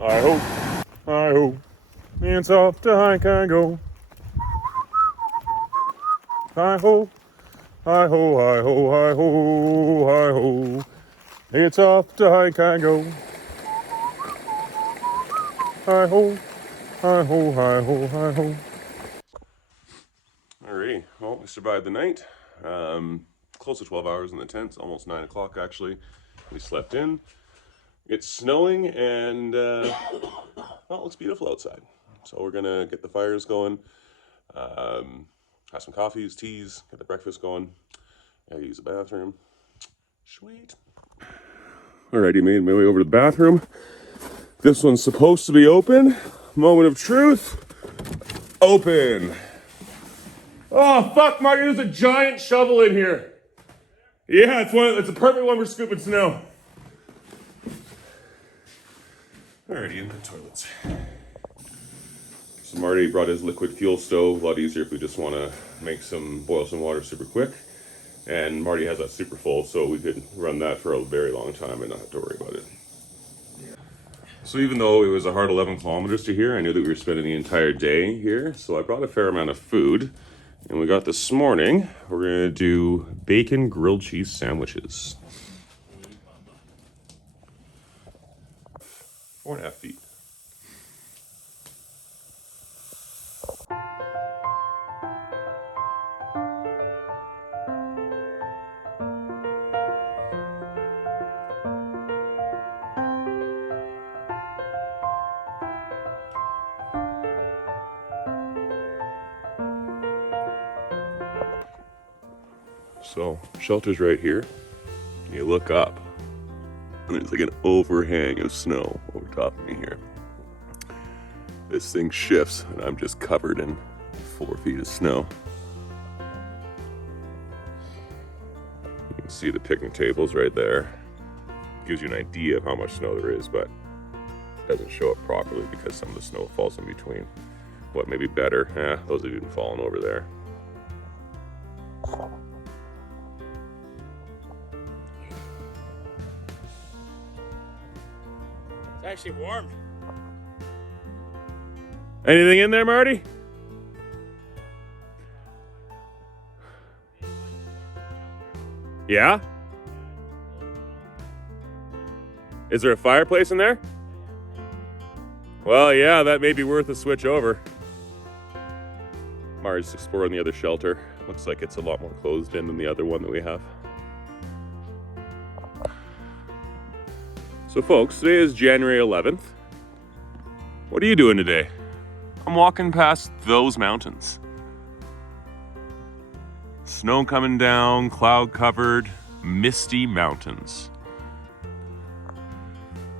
Hi ho, it's off to hike I go. Hi ho, hi ho, hi ho, hi ho, hi ho. It's off to hike I go. Hi ho, hi ho, hi ho, hi ho. Alrighty, well, we survived the night. Close to 12 hours in the tent, almost 9 o'clock actually. We slept in. It's snowing and well, it looks beautiful outside. So we're gonna get the fires going, have some coffees, teas, get the breakfast going. I use the bathroom. Sweet. Alrighty, made my way over to the bathroom. This one's supposed to be open. Moment of truth. Open. Oh fuck, Marty! There's a giant shovel in here. Yeah, it's a perfect one for scooping snow. Alrighty, in the toilets. So Marty brought his liquid fuel stove. A lot easier if we just want to boil some water super quick. And Marty has that super full, so we could run that for a very long time and not have to worry about it. So even though it was a hard 11 kilometers to here, I knew that we were spending the entire day here. So I brought a fair amount of food. And we got this morning, we're gonna do bacon grilled cheese sandwiches. 4.5 feet. So, shelter's right here. You look up, and there's like an overhang of snow over top of me here. This thing shifts, and I'm just covered in 4 feet of snow. You can see the picnic tables right there. Gives you an idea of how much snow there is, but it doesn't show it properly because some of the snow falls in between. What may be better? Those have even fallen over there. It's actually warm. Anything in there, Marty? Yeah? Is there a fireplace in there? Well, yeah, that may be worth a switch over. Marty's exploring the other shelter. Looks like it's a lot more closed in than the other one that we have. So folks, today is January 11th. What are you doing today? I'm walking past those mountains. Snow coming down, cloud covered, misty mountains.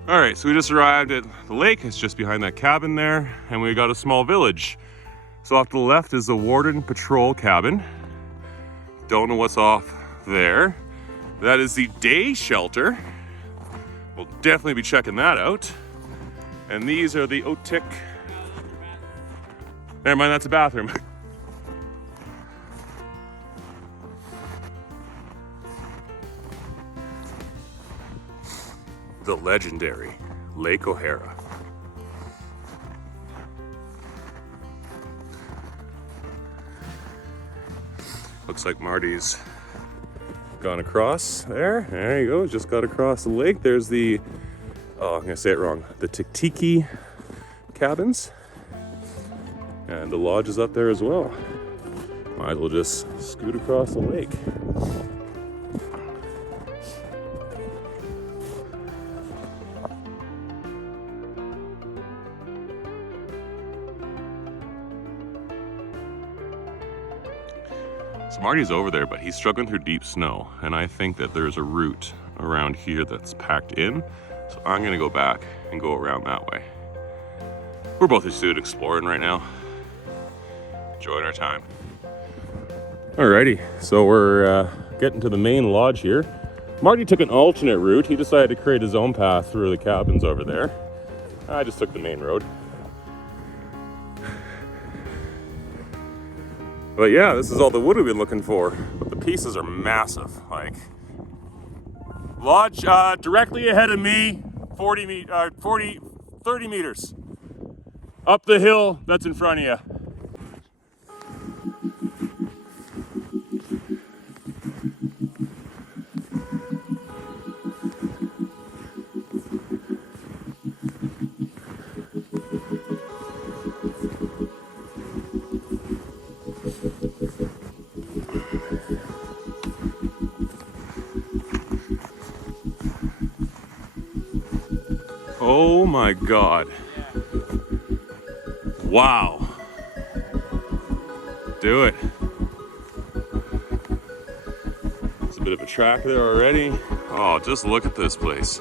All right, so we just arrived at the lake. It's just behind that cabin there, and we got a small village. So off to the left is the Warden Patrol cabin. Don't know what's off there. That is the day shelter. We'll definitely be checking that out. And these are the Otik. Never mind, that's a bathroom. The legendary Lake O'Hara. Looks like Marty's gone across there. There you go, just got across the lake. There's the, I'm gonna say it wrong, the Tiki cabins. And the lodge is up there as well. Might as well just scoot across the lake. So Marty's over there, but he's struggling through deep snow. And I think that there's a route around here that's packed in. So I'm gonna go back and go around that way. We're both just out exploring right now. Enjoying our time. Alrighty, so we're getting to the main lodge here. Marty took an alternate route. He decided to create his own path through the cabins over there. I just took the main road. But yeah, this is all the wood we've been looking for. But the pieces are massive. Like, lodge directly ahead of me, 40 30 meters up the hill that's in front of you. Oh my God. Wow. Do it. It's a bit of a track there already. Oh, just look at this place.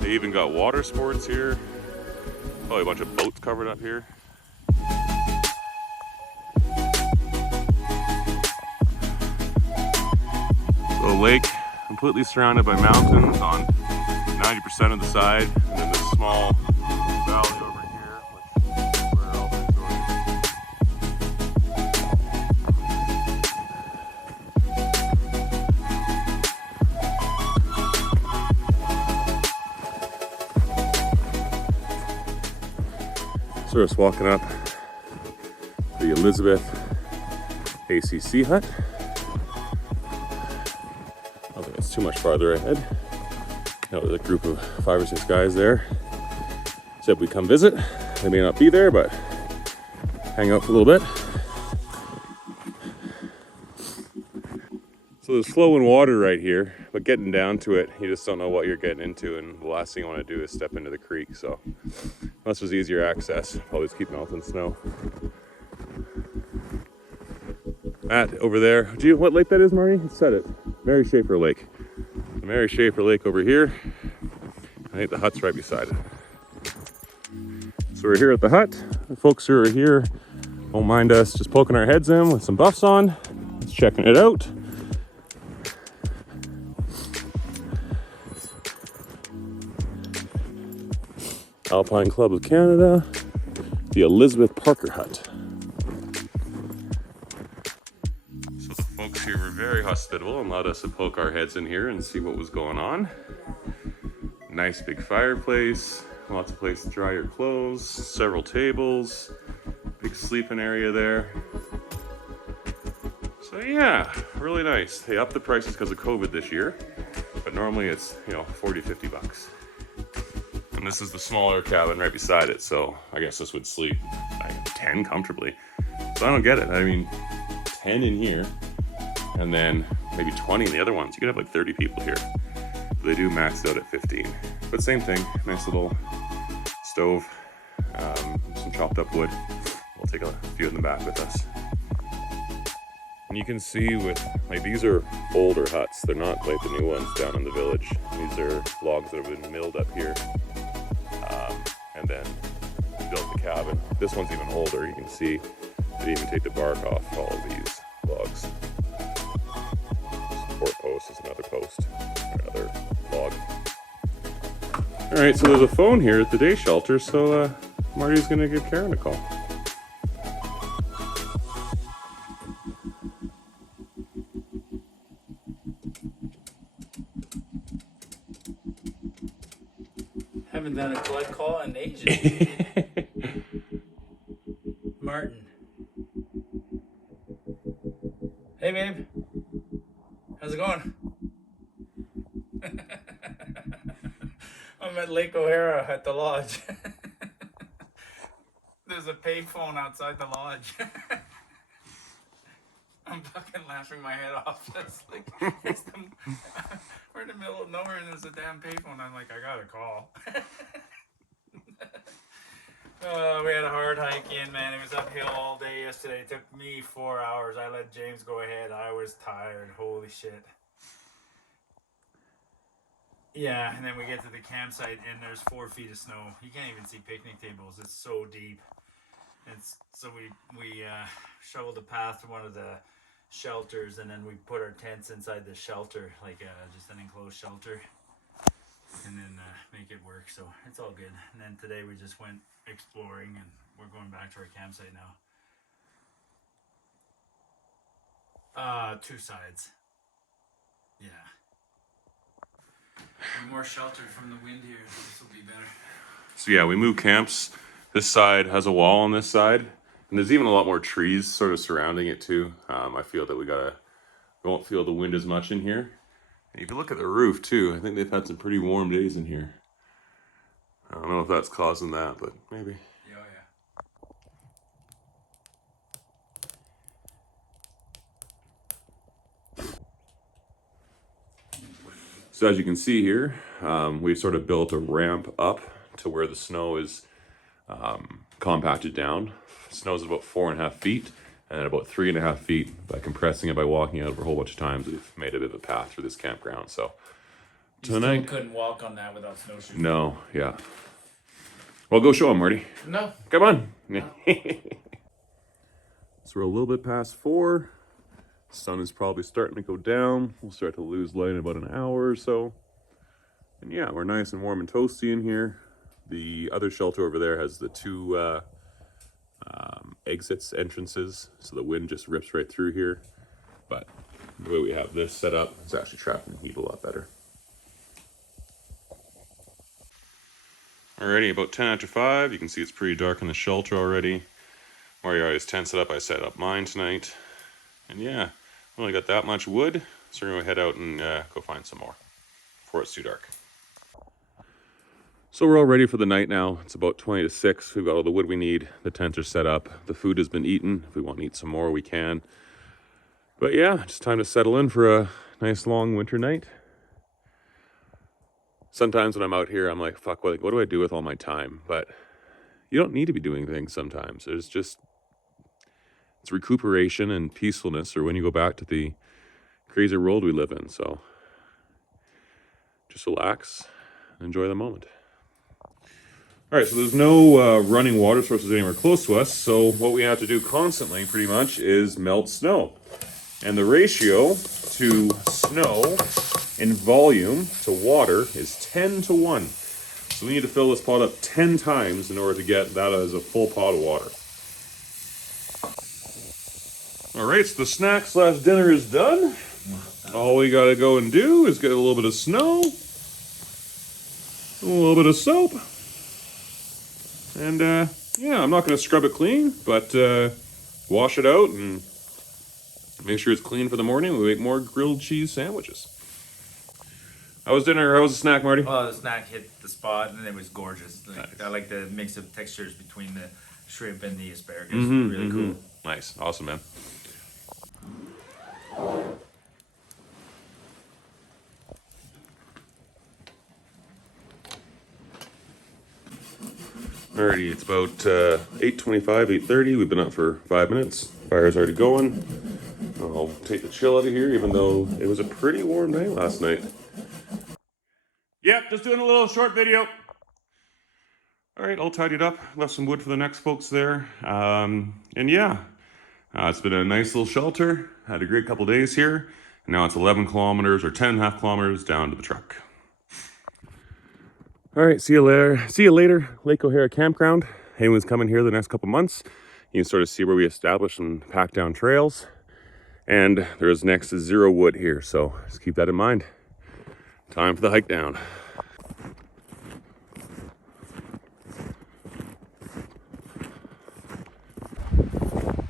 They even got water sports here. Probably a bunch of boats covered up here. The lake completely surrounded by mountains on 90% of the side, and then this small valley over here, which is where all the resort is. So we're just walking up the Elizabeth ACC hut. I think it's too much farther ahead. Now there's a group of 5 or 6 guys there. Said we'd come visit. They may not be there, but hang out for a little bit. So there's flowing water right here, but getting down to it, you just don't know what you're getting into, and the last thing you want to do is step into the creek. So this was easier access. Always keep melting snow. That over there. Do you know what lake that is, Marty? It said it. Mary Schaefer Lake. The Mary Schaefer Lake over here. I think the hut's right beside it. So we're here at the hut. The folks who are here won't mind us just poking our heads in with some buffs on. Just checking it out. Alpine Club of Canada. The Elizabeth Parker Hut. Folks here were very hospitable and allowed us to poke our heads in here and see what was going on. Nice big fireplace, lots of place to dry your clothes, several tables, big sleeping area there. So yeah, really nice. They upped the prices because of COVID this year, but normally it's, 40, 50 bucks. And this is the smaller cabin right beside it, so I guess this would sleep 10 comfortably. So I don't get it. I mean, 10 in here, and then maybe 20 in the other ones. You could have like 30 people here. They do max out at 15. But same thing, nice little stove, some chopped up wood. We'll take a few in the back with us. And you can see these are older huts. They're not like the new ones down in the village. These are logs that have been milled up here. And then built the cabin. This one's even older. You can see they even take the bark off all of these logs. Support post is another post, or another log. All right, so there's a phone here at the day shelter, so Marty's gonna give Karen a call. Haven't done a collect call in ages. Martin. Hey, babe. How's it going? I'm at Lake O'Hara at the lodge. There's a payphone outside the lodge. I'm fucking laughing my head off. That's like, we're in the middle of nowhere and there's a damn payphone. I'm like, I gotta call. We had a hard hike in, man. It was uphill all day yesterday. It took me 4 hours. I let James go ahead. I was tired. Holy shit. Yeah, and then we get to the campsite and there's 4 feet of snow. You can't even see picnic tables. It's so deep. So we shoveled a path to one of the shelters, and then we put our tents inside the shelter, like just an enclosed shelter, and then make it work. So it's all good. And then today we just went exploring, and we're going back to our campsite now. 2 sides. Yeah. We're more sheltered from the wind here. This will be better. So yeah, we moved camps. This side has a wall on this side, and there's even a lot more trees sort of surrounding it too. I feel that we won't feel the wind as much in here. And if you look at the roof too, I think they've had some pretty warm days in here. I don't know if that's causing that, but maybe. Yeah, yeah. So as you can see here, we've sort of built a ramp up to where the snow is compacted down. Snow is about 4.5 feet, and about 3.5 feet by compressing it by walking out over a whole bunch of times. We've made a bit of a path through this campground. So tonight, You still couldn't walk on that without snowshoes. no, yeah. Well, go show them, Marty. No. Come on. No. So we're a little bit past 4. Sun is probably starting to go down. We'll start to lose light in about an hour or so. And yeah, we're nice and warm and toasty in here. The other shelter over there has the 2 exits, entrances, so the wind just rips right through here. But the way we have this set up, it's actually trapping the heat a lot better. Alrighty, about 10 after 5. You can see it's pretty dark in the shelter already. Marty already has tent set up. I set up mine tonight. And yeah, only got that much wood, so we're gonna head out and go find some more before it's too dark. So we're all ready for the night now. It's about 20 to 6. We've got all the wood we need. The tents are set up. The food has been eaten. If we want to eat some more, we can. But yeah, just time to settle in for a nice long winter night. Sometimes when I'm out here, I'm like, fuck, what do I do with all my time? But you don't need to be doing things sometimes. It's recuperation and peacefulness, or when you go back to the crazy world we live in. So just relax and enjoy the moment. All right, so there's no running water sources anywhere close to us, so what we have to do constantly, pretty much, is melt snow. And the ratio to snow in volume to water is 10 to 1. So we need to fill this pot up 10 times in order to get that as a full pot of water. All right, so the snack/dinner is done. All we gotta go and do is get a little bit of snow, a little bit of soap, and yeah, I'm not going to scrub it clean, but wash it out and make sure it's clean for the morning. We make more grilled cheese sandwiches. How was dinner? How was the snack, Marty? Well, the snack hit the spot, and it was gorgeous. Nice. I like the mix of textures between the shrimp and the asparagus. Really cool. Nice. Awesome, man. Alrighty, it's about 8:25, 8:30. We've been up for 5 minutes. Fire's already going. I'll take the chill out of here, even though it was a pretty warm day last night. Yep, just doing a little short video. Alright, all tidied up. Left some wood for the next folks there. And yeah, it's been a nice little shelter. Had a great couple days here. And now it's 11 kilometers or 10.5 kilometers down to the truck. All right, see you later. See you later, Lake O'Hara Campground. Anyone's coming here the next couple months, you can sort of see where we establish and pack down trails. And there's next to 0 wood here, so just keep that in mind. Time for the hike down.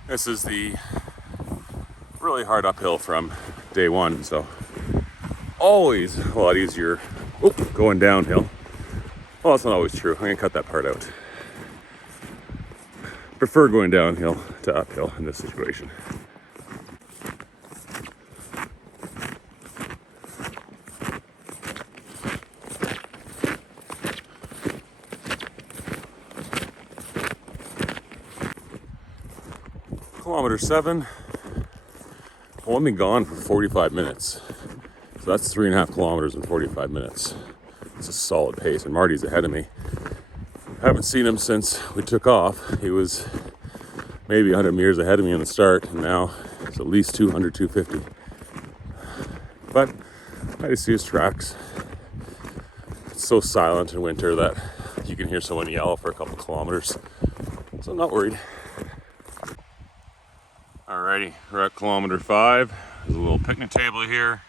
This is the really hard uphill from day 1, so always a lot easier going downhill. Well, that's not always true. I'm gonna cut that part out. Prefer going downhill to uphill in this situation. Kilometer 7. I've only been gone for 45 minutes. So that's 3.5 kilometers in 45 minutes. It's a solid pace, and Marty's ahead of me. I haven't seen him since we took off. He was maybe 100 meters ahead of me in the start, and now it's at least 200, 250. But I just see his tracks. It's so silent in winter that you can hear someone yell for a couple kilometers. So I'm not worried. Alrighty, we're at kilometer 5. There's a little picnic table here.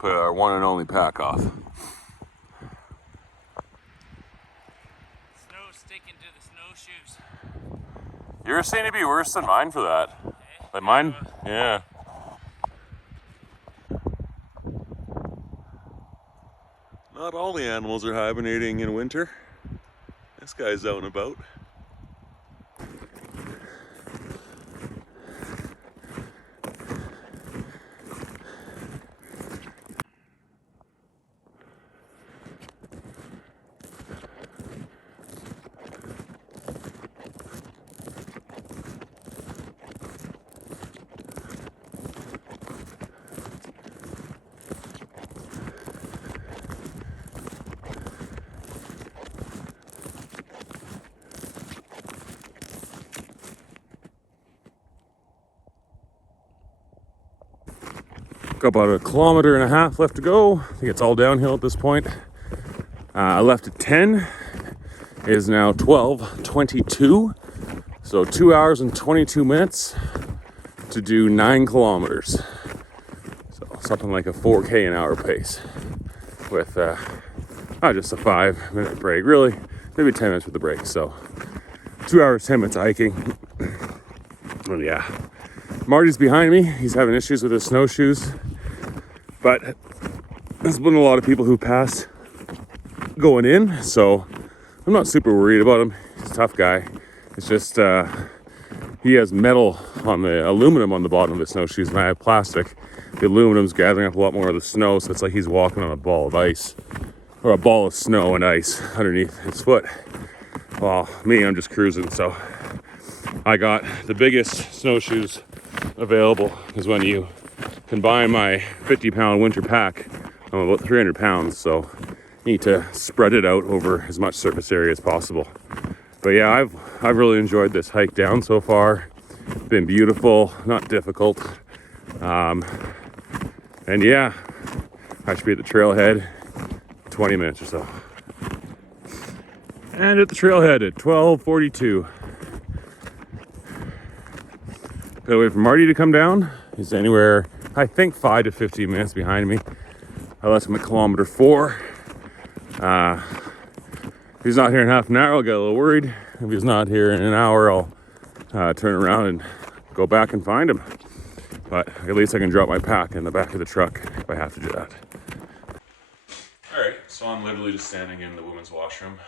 Put our one and only pack off. Snow sticking to the snowshoes. Yours seem to be worse than mine for that. Like mine, yeah. Not all the animals are hibernating in winter. This guy's out and about. Got about 1.5 kilometers left to go. I think it's all downhill at this point. I left at 10. It is now 12:22. So 2 hours and 22 minutes to do 9 kilometers. So something like a 4K an hour pace with just a 5-minute break. Really, maybe 10 minutes with the break. So 2 hours, 10 minutes of hiking. And yeah, Marty's behind me. He's having issues with his snowshoes. But there's been a lot of people who passed going in, so I'm not super worried about him. He's a tough guy. It's just he has metal on the aluminum on the bottom of his snowshoes, and I have plastic. The aluminum's gathering up a lot more of the snow, so it's like he's walking on a ball of ice, or a ball of snow and ice underneath his foot. Well, me, I'm just cruising, so I got the biggest snowshoes available, because when you combine my 50-pound winter pack, I'm about 300 pounds, so need to spread it out over as much surface area as possible. But yeah, I've really enjoyed this hike down so far. It's been beautiful, not difficult. And yeah, I should be at the trailhead 20 minutes or so. And at the trailhead at 12:42. Gotta wait for Marty to come down. He's anywhere, I think, 5 to 15 minutes behind me. I left him at kilometer 4. If he's not here in half an hour, I'll get a little worried. If he's not here in an hour, I'll turn around and go back and find him. But at least I can drop my pack in the back of the truck if I have to do that. All right, so I'm literally just standing in the women's washroom.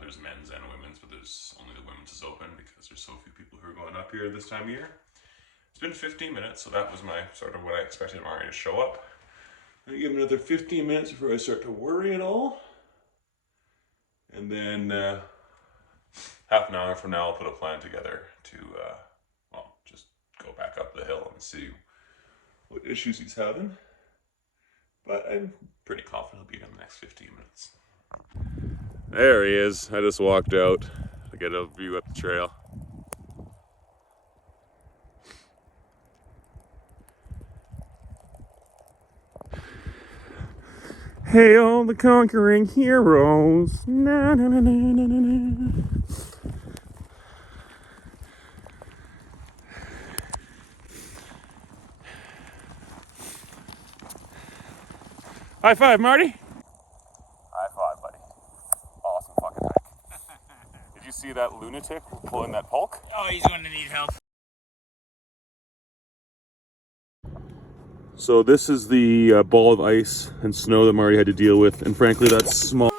There's men's and women's, but there's only the women's is open because there's so few people who are going up here this time of year. It's been 15 minutes, so that was my sort of what I expected Marty to show up. I'm gonna give him another 15 minutes before I start to worry at all. And then half an hour from now, I'll put a plan together to, just go back up the hill and see what issues he's having. But I'm pretty confident he'll be in the next 15 minutes. There he is. I just walked out to get a view up the trail. Hail the conquering heroes. Na, na, na, na, na, na, na. High five, Marty. High five, buddy. Awesome fucking hike. Did you see that lunatic pulling that pulk? Oh, he's going to need help. So this is the ball of ice and snow that Marty had to deal with, and frankly, that's small.